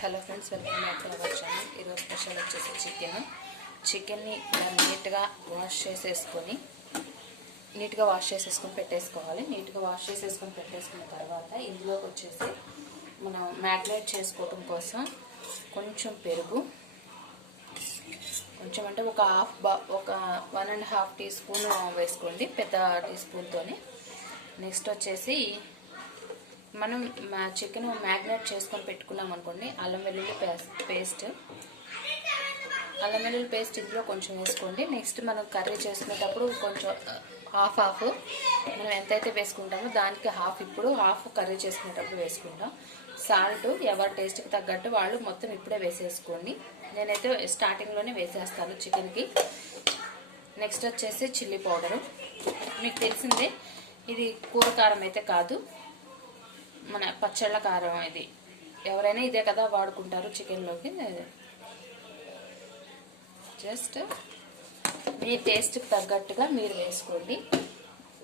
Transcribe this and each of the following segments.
Hello friends, welcome back to our channel. ఈరోజు special వచ్చేసి చికెన్ని ఇలా నీట్గా వాష్ చేసేసుకొని పెట్టేసుకోవాలి. నీట్గా వాష్ చేసేసుకొని పెట్టేసుకున్న తర్వాత ఇందులోకి వచ్చేసి మనం మ్యాగ్నేట్ చేసుకోవడం కోసం కొంచెం పెరుగు, కొంచెం అంటే ఒక 1.5 టీ స్పూన్ వేసుకోండి, పెద్ద టీ స్పూన్తోనే. నెక్స్ట్ వచ్చేసి మనం చికెన్ మ్యాగ్నేట్ చేసుకొని పెట్టుకున్నాం అనుకోండి, అల్లం వెల్లుల్లి పేస్ట్ ఇందులో కొంచెం వేసుకోండి. నెక్స్ట్ మనం కర్రీ చేసుకునేటప్పుడు కొంచెం హాఫ్ మనం ఎంతైతే వేసుకుంటామో దానికి హాఫ్ ఇప్పుడు, హాఫ్ కర్రీ చేసుకునేటప్పుడు వేసుకుంటాం. సాల్ట్ ఎవరి టేస్ట్కి తగ్గట్టు వాళ్ళు మొత్తం ఇప్పుడే వేసేసుకోండి. నేనైతే స్టార్టింగ్లోనే వేసేస్తాను చికెన్కి. నెక్స్ట్ వచ్చేసి చిల్లీ పౌడరు. మీకు తెలిసిందే, ఇది కూర కారం అయితే కాదు, మన పచ్చళ్ళ కారం. ఇది ఎవరైనా ఇదే కదా వాడుకుంటారు చికెన్లోకి. జస్ట్ మీ టేస్ట్కి తగ్గట్టుగా మీరు వేసుకోండి.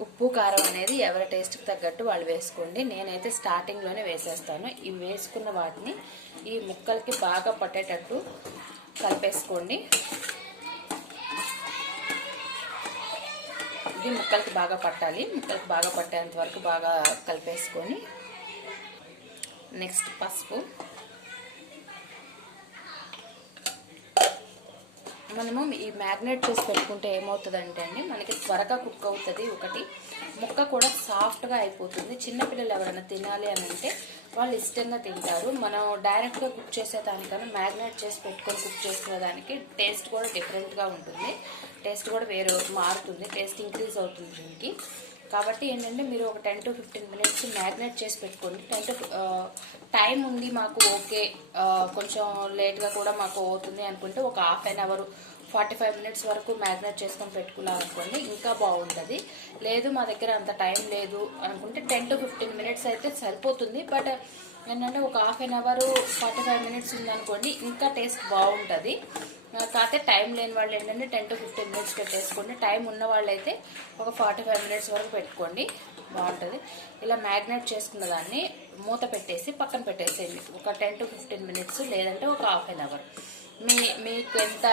ఉప్పు కారం అనేది ఎవరి టేస్ట్కి తగ్గట్టు వాళ్ళు వేసుకోండి. నేనైతే స్టార్టింగ్లోనే వేసేస్తాను. ఇవి వేసుకున్న వాటిని ఈ ముక్కలకి బాగా పట్టేటట్టు కలిపేసుకోండి. ఇది ముక్కలకి బాగా పట్టాలి. ముక్కలకి బాగా పట్టేంత వరకు బాగా కలిపేసుకొని, నెక్స్ట్ పసుపు. మనము ఈ మ్యాగ్నేట్ చేసి పెట్టుకుంటే ఏమవుతుందంటే అండి, మనకి త్వరగా కుక్ అవుతుంది. ఒకటి ముక్క కూడా సాఫ్ట్గా అయిపోతుంది. చిన్నపిల్లలు ఎవరైనా తినాలి అని అంటే వాళ్ళు ఇష్టంగా తింటారు. మనం డైరెక్ట్గా కుక్ చేసేదానికన్నా మ్యాగ్నేట్ చేసి పెట్టుకొని కుక్ చేసుకునేదానికి టేస్ట్ కూడా డిఫరెంట్గా ఉంటుంది. టేస్ట్ కూడా వేరే మారుతుంది, టేస్ట్ ఇంక్రీజ్ అవుతుంది దీనికి. కాబట్టి ఏంటంటే మీరు ఒక 10 to 15 మినిట్స్ మ్యాగ్నేట్ చేసి పెట్టుకోండి. టైం ఉంది మాకు, ఓకే కొంచెం లేట్గా కూడా మాకు అవుతుంది అనుకుంటే ఒక హాఫ్ అన్ అవర్ 45 మినిట్స్ వరకు మ్యాగ్నేట్ చేసుకొని పెట్టుకున్నాం అనుకోండి, ఇంకా బాగుంటుంది. లేదు మా దగ్గర అంత టైం లేదు అనుకుంటే 10 to 15 మినిట్స్ అయితే సరిపోతుంది. బట్ ఏంటంటే ఒక హాఫ్ అన్ అవర్ 45 మినిట్స్ ఉందనుకోండి, ఇంకా టేస్ట్ బాగుంటుంది. కాకపోతే టైం లేని వాళ్ళు ఏంటంటే 10 to 15 మినిట్స్ పెట్టేసుకోండి. టైం ఉన్న వాళ్ళు అయితే ఒక 45 మినిట్స్ వరకు పెట్టుకోండి, బాగుంటుంది. ఇలా మ్యాగ్నేట్ చేసుకున్న దాన్ని మూత పెట్టేసి పక్కన పెట్టేసేయండి ఒక 10 to 15 మినిట్స్, లేదంటే ఒక హాఫ్ అన్ అవర్. మీకు ఎంత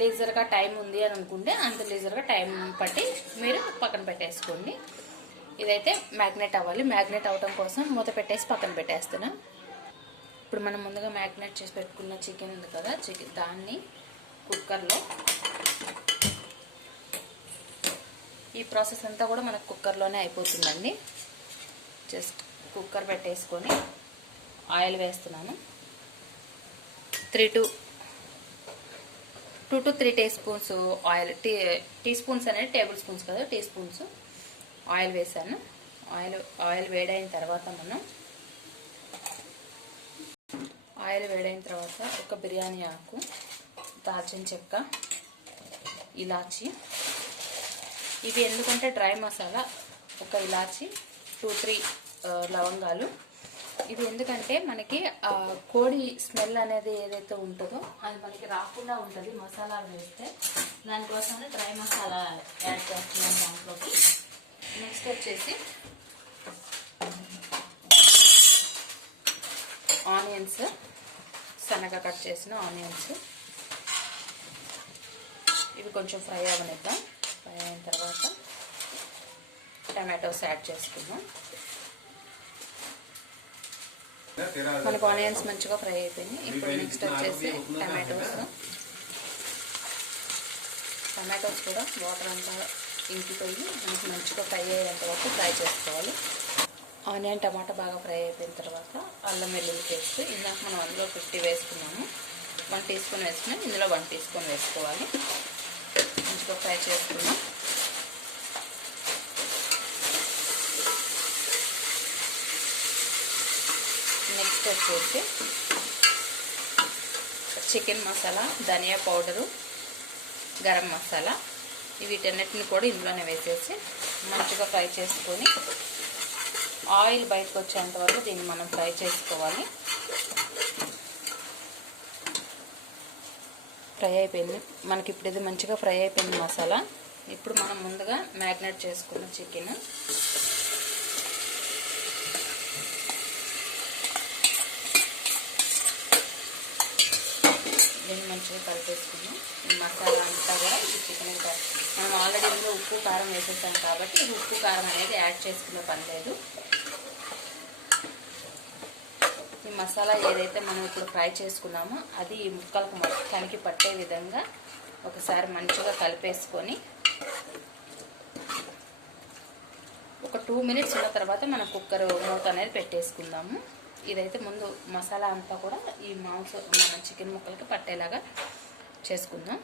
లీజర్గా టైం ఉంది అని అనుకుంటే అంత లీజర్గా టైం పట్టి మీరు పక్కన పెట్టేసుకోండి. ఇదైతే మ్యాగ్నేట్ అవ్వాలి. మ్యాగ్నేట్ అవ్వడం కోసం మూత పెట్టేసి పక్కన పెట్టేస్తున్నాం. ఇప్పుడు మనం ముందుగా మ్యాగ్నేట్ చేసి పెట్టుకున్న చికెన్ ఉంది కదా, దాన్ని కుక్కర్లో, ఈ ప్రాసెస్ అంతా కూడా మనకు కుక్కర్లోనే అయిపోతుందండి. జస్ట్ కుక్కర్ పెట్టేసుకొని ఆయిల్ వేస్తున్నాను. 2 to 3 teaspoons oil. Teaspoons అనేది టేబుల్ స్పూన్స్ కదా, టీ స్పూన్స్ ఆయిల్ వేసాను. ఆయిల్ వేడైన తర్వాత ఒక బిర్యానీ ఆకు, దాల్చిన చెక్క, ఇలాచి. ఇవి ఎందుకంటే డ్రై మసాలా, ఒక ఇలాచి, 2-3 లవంగాలు. ఇది ఎందుకంటే మనకి కోడి స్మెల్ అనేది ఏదైతే ఉంటుందో అది మనకి రాకుండా ఉంటుంది మసాలాలు వేస్తే. దానికోసమే డ్రై మసాలా యాడ్ చేస్తున్నాను దాంట్లోకి. నెక్స్ట్ వచ్చేసి ఆనియన్స్, సన్నగా కట్ చేసిన ఆనియన్స్. ఇవి కొంచెం ఫ్రై అవ్వనిద్దాం. ఫ్రై అయిన తర్వాత టమాటోస్ యాడ్ చేసుకుందాం. మనకు ఆనియన్స్ మంచిగా ఫ్రై అయిపోయింది. ఇప్పుడు నెక్స్ట్ వచ్చేసి టమాటోస్ కూడా వాటర్ అంతా ఇంకిపోయి మనకి మంచిగా ఫ్రై అయ్యేంత వరకు ఫ్రై చేసుకోవాలి. ఆనియన్ టమాటా బాగా ఫ్రై అయిపోయిన తర్వాత అల్లం వెల్లుల్లి పేస్ట్. ఇందాక మనం అందులో 50 వేసుకున్నాము, 1 టీ స్పూన్ వేసుకున్నాం. ఇందులో 1 టీ స్పూన్ వేసుకోవాలి. మంచిగా ఫ్రై చేసుకున్నాం. నెక్స్ట్ వచ్చేసి చికెన్ మసాలా, ధనియా పౌడరు, గరం మసాలా, వీటన్నిటిని కూడా ఇందులోనే వేసేసి మంచిగా ఫ్రై చేసుకొని ఆయిల్ బయటకు వచ్చేంత వరకు దీన్ని మనం ఫ్రై చేసుకోవాలి. ఫ్రై అయిపోయింది మనకి. ఇప్పుడు ఇది మంచిగా ఫ్రై అయిపోయింది మసాలా. ఇప్పుడు మనం ముందుగా మ్యాగ్నేట్ చేసుకున్న చికెన్ మంచిగా కలిపేసుకున్నాం. ఈ మసాలా అంతా కూడా ఈ చికెన్ మనం ఆల్రెడీ ఇందులో ఉప్పు కారం వేసేసాం కాబట్టి ఇది ఉప్పు కారం అనేది యాడ్ చేసుకునే పని లేదు. ఈ మసాలా ఏదైతే మనం ఇప్పుడు ఫ్రై చేసుకున్నామో అది ఈ ముక్కలకు మొత్తానికి పట్టే విధంగా ఒకసారి మంచిగా కలిపేసుకొని ఒక 2 మినిట్స్ ఉన్న తర్వాత మనం కుక్కర్ మూత అనేది పెట్టేసుకుందాము. ఇదైతే ముందు మసాలా అంతా కూడా ఈ మన చికెన్ ముక్కలకి పట్టేలాగా చేసుకుందాం.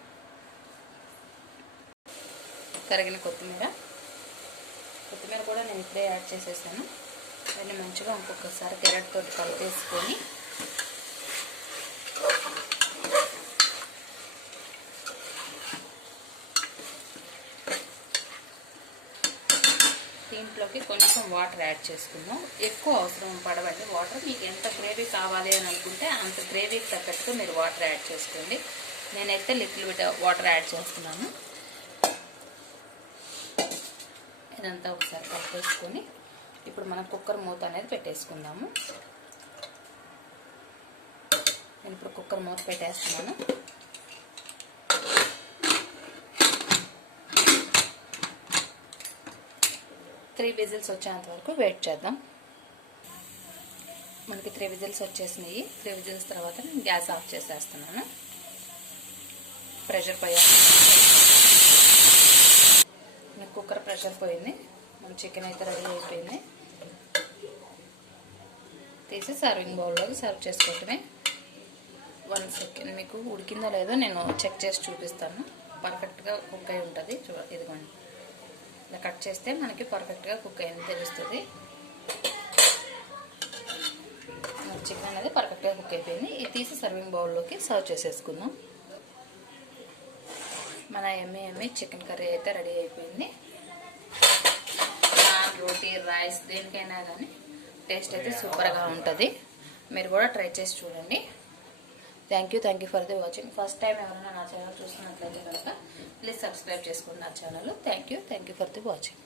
తరిగిన కొత్తిమీర కూడా నేను ఇప్పుడే యాడ్ చేసేసాను. దాన్ని మంచిగా ఇంకొకసారి గెరటితో కలిపేసుకొని దీంట్లోకి కొంచెం వాటర్ యాడ్ చేసుకుందాం. ఎక్కువ అవసరం పడవండి వాటర్. మీకు ఎంత గ్రేవీ కావాలి అని అనుకుంటే అంత గ్రేవీకి తగ్గట్టుగా మీరు వాటర్ యాడ్ చేసుకోండి. నేనైతే లిక్విడ్ వాటర్ యాడ్ చేస్తున్నాను. ఇదంతా ఒకసారి కలిపేసుకొని ఇప్పుడు మనం కుక్కర్ మూత అనేది పెట్టేసుకుందాము. నేను ఇప్పుడు కుక్కర్ మూత పెట్టేస్తున్నాను. 3 విజిల్స్ వచ్చేంత వరకు వెయిట్ చేద్దాం. మనకి 3 విజిల్స్ వచ్చేసినాయి. 3 విజిల్స్ తర్వాత నేను గ్యాస్ ఆఫ్ చేసేస్తున్నాను. ప్రెషర్ పోయాను. కుక్కర్ ప్రెషర్ పోయింది. మన చికెన్ అయితే రెడీ అయిపోయింది. తీసి సర్వింగ్ బౌల్లోకి సర్వ్ చేసుకోవటమే. 1 సెకండ్ మీకు ఉడికిందో లేదో నేను చెక్ చేసి చూపిస్తాను. పర్ఫెక్ట్గా కుక్ అయి ఉంటుంది. ఇదిగోండి, ఇలా కట్ చేస్తే మనకి పర్ఫెక్ట్గా కుక్ అయింది తెలుస్తుంది. చికెన్ అనేది పర్ఫెక్ట్గా కుక్ అయిపోయింది. ఇది తీసి సర్వింగ్ బౌల్లోకి సర్వ్ చేసేసుకుందాం. మన ఎమ్మె చికెన్ కర్రీ అయితే రెడీ అయిపోయింది. నాన్, రోటీ, రైస్ దేనికైనా కానీ టేస్ట్ అయితే సూపర్గా ఉంటుంది. మీరు కూడా ట్రై చేసి చూడండి. Thank you for the watching. First time ఎవరైనా నా ఛానల్ చూస్తున్నట్లయితే కనుక ప్లీజ్ సబ్స్క్రైబ్ చేసుకోండి నా channel. Thank you for the watching.